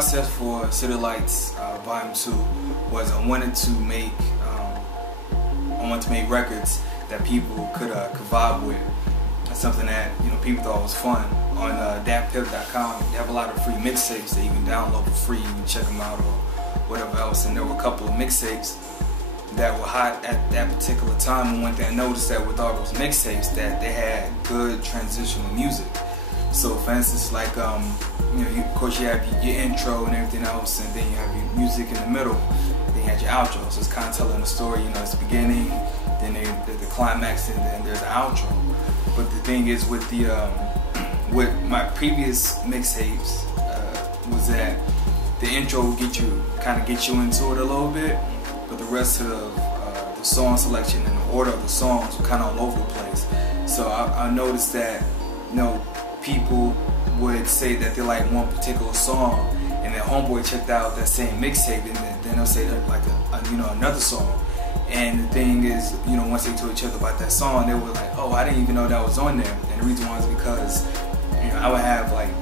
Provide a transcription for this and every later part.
process for City Lights Volume 2 was I wanted to make records that people could vibe with. That's something that people thought was fun. On datpiff.com, they have a lot of free mixtapes that you can download for free. You can check them out or whatever else. And there were a couple of mixtapes that were hot at that particular time. And one thing I noticed that with all those mixtapes, that they had good transitional music. So for instance, like of course you have your intro and everything else, and then you have your music in the middle, then you have your outro. So it's kind of telling the story. It's the beginning, then there's the climax, and then there's the outro. But the thing is with the with my previous mixtapes was that the intro would get you into it a little bit, but the rest of the song selection and the order of the songs were kind of all over the place. So I noticed that people would say that they like one particular song, and their homeboy checked out that same mixtape, and then they'll say that like another song. And the thing is, once they told each other about that song, they were like, "Oh, I didn't even know that was on there." And the reason why is because I would have like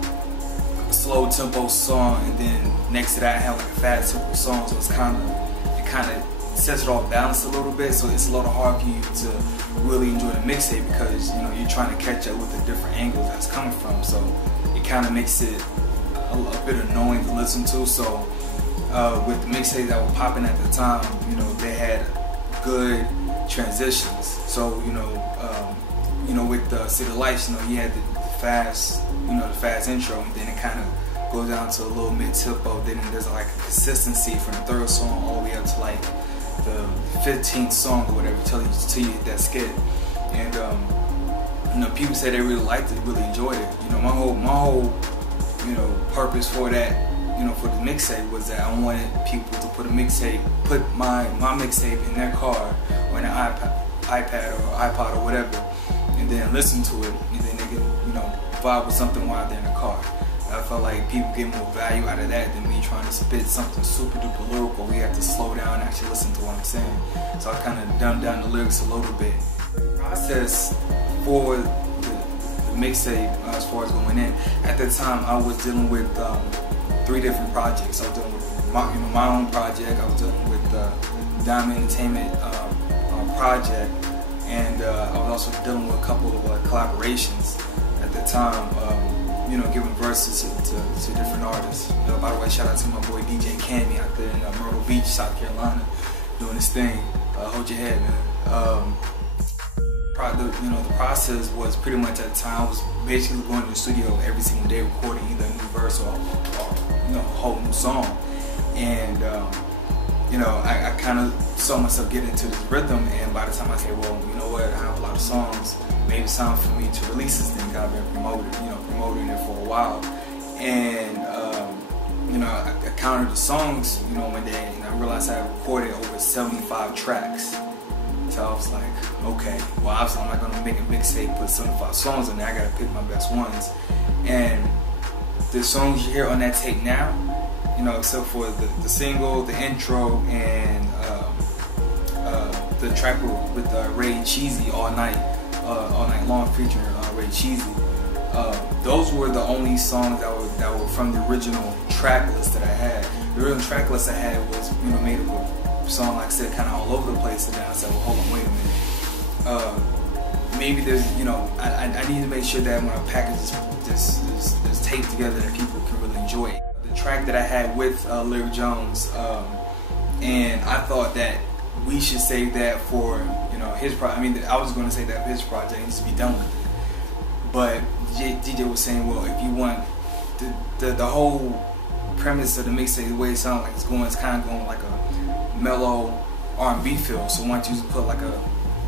a slow tempo song, and then next to that I have like a fast tempo song. So it kind of sets it all balanced a little bit. So it's a little hard for you to really enjoy the mixtape because you're trying to catch up with the different angles that's coming from. So it kind of makes it a bit annoying to listen to. So with the mixtapes that were popping at the time, they had good transitions. So with the City Lights, you had the fast, the fast intro, and then it kind of goes down to a little mid tempo. Then there's like a consistency from the third song all the way up to like the 15th song or whatever till you hit that skit. And people said they really liked it, really enjoyed it. My whole purpose for that, for the mixtape was that I wanted people to put my mixtape in their car or in an iPad or iPod or whatever, and then listen to it, and then they can vibe with something while they're in the car. I felt like people get more value out of that than me trying to spit something super duper lyrical. We have to slow down and actually listen to what I'm saying. So I kind of dumbed down the lyrics a little bit. The process for the mixtape, as far as going in, at that time I was dealing with 3 different projects. I was dealing with my own project. I was dealing with the Diamond Entertainment project, and I was also dealing with a couple of collaborations at the time. Giving verses to different artists. By the way, shout out to my boy DJ Cammy out there in Myrtle Beach, South Carolina, doing his thing. Hold your head, man. The process was pretty much at the time I was basically going to the studio every single day, recording either a new verse or a whole new song. And I kind of saw myself get into this rhythm, and by the time I said, well, you know what, I have a lot of songs, maybe it's time for me to release this thing. I've been promoting it for a while, and I counted the songs, one day, and I realized I recorded over 75 tracks. So I was like, okay, well obviously I'm not gonna make a mixtape, put 75 songs in there. I gotta pick my best ones, and the songs you hear on that tape now, except for the single, the intro, and the track with Ray Cheezy, all night long, featuring Ray Cheezy. Those were the only songs that were from the original track list that I had. The original track list I had was made of a song, like I said, kind of all over the place. And then I said, well, hold on, wait a minute. Maybe there's I need to make sure that when I package this tape together, that people can really enjoy it. The track that I had with Lyrik Jones, and I thought that we should save that for his project. I was going to say that for his project, needs to be done with it. But DJ was saying, well, if you want the whole premise of the mixtape, the way it sounds like it's kind of going like a mellow R&B feel. So why don't you just put like a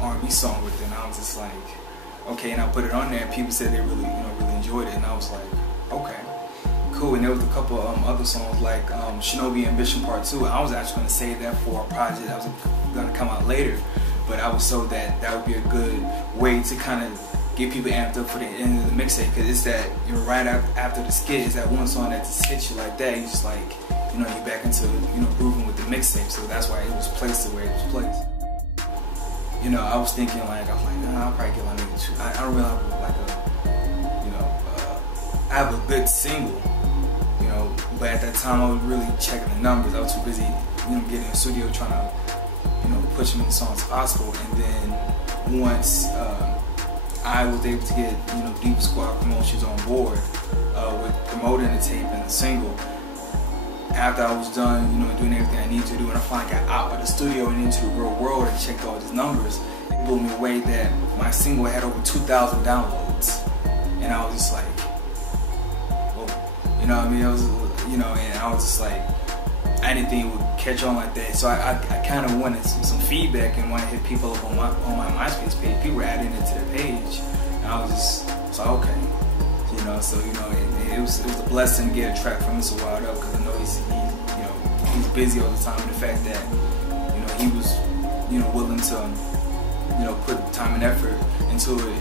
R&B song with it? And I was just like, okay. And I put it on there, and people said they really enjoyed it, and I was like, okay, cool. And there was a couple other songs like Nobe Ambition Part 2. I was actually going to save that for a project that was going to come out later, but I was told that that would be a good way to kind of get people amped up for the end of the mixtape, because it's that right after the skit is that one song that just hits you like that. You just like you're back into grooving with the mixtape. So that's why it was placed the way it was placed. I was thinking nah, I'll probably get like maybe 2. I don't really have like a I have a good single, But at that time, I was really checking the numbers. I was too busy, getting in the studio trying to, push as many songs as possible. And then once I was able to get, Diva Squad Promotions on board with promoting the tape and the single, after I was done, doing everything I needed to do, and I finally got out of the studio and into the real world and checked all these numbers, it blew me away that my single had over 2,000 downloads. And I was just like, whoa. It was, and I was just like, I didn't think it would catch on like that. So I kind of wanted some feedback and wanted to hit people up on my MySpace page. People were adding it to their page, and I was just like, okay. It was a blessing to get a track from Mr. Wild Up, because I know he's busy all the time, and the fact that he was willing to put time and effort into it,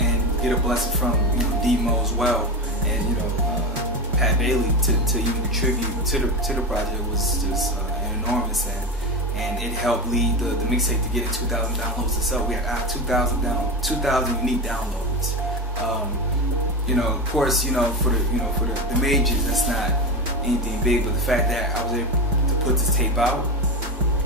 and get a blessing from D-Mo as well, and Pat Bailey to even contribute to the project was just enormous, and it helped lead the mixtape to get 2,000 downloads itself. We had 2,000 unique downloads. Of course, for the majors, that's not anything big, but the fact that I was able to put this tape out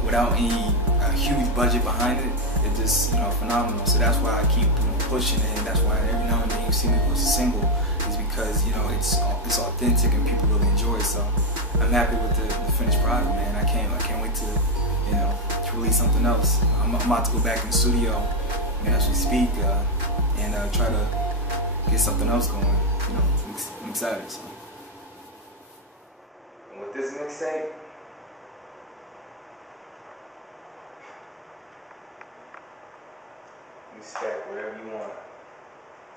without any huge budget behind it, it's just phenomenal. So that's why I keep pushing it, and that's why every now and then you see me post a single, is because it's authentic and people really enjoy it. So I'm happy with the finished product, man. I can't wait to release something else. I'm about to go back in the studio, as we speak, and try to get something else going. I'm excited. So. And with this mixtape, you expect whatever you want.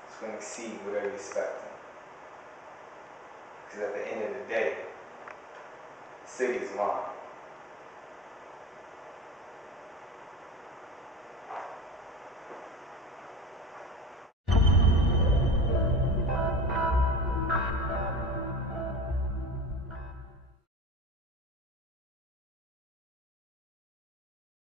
It's going to exceed whatever you're expecting. Because at the end of the day, the city is mine.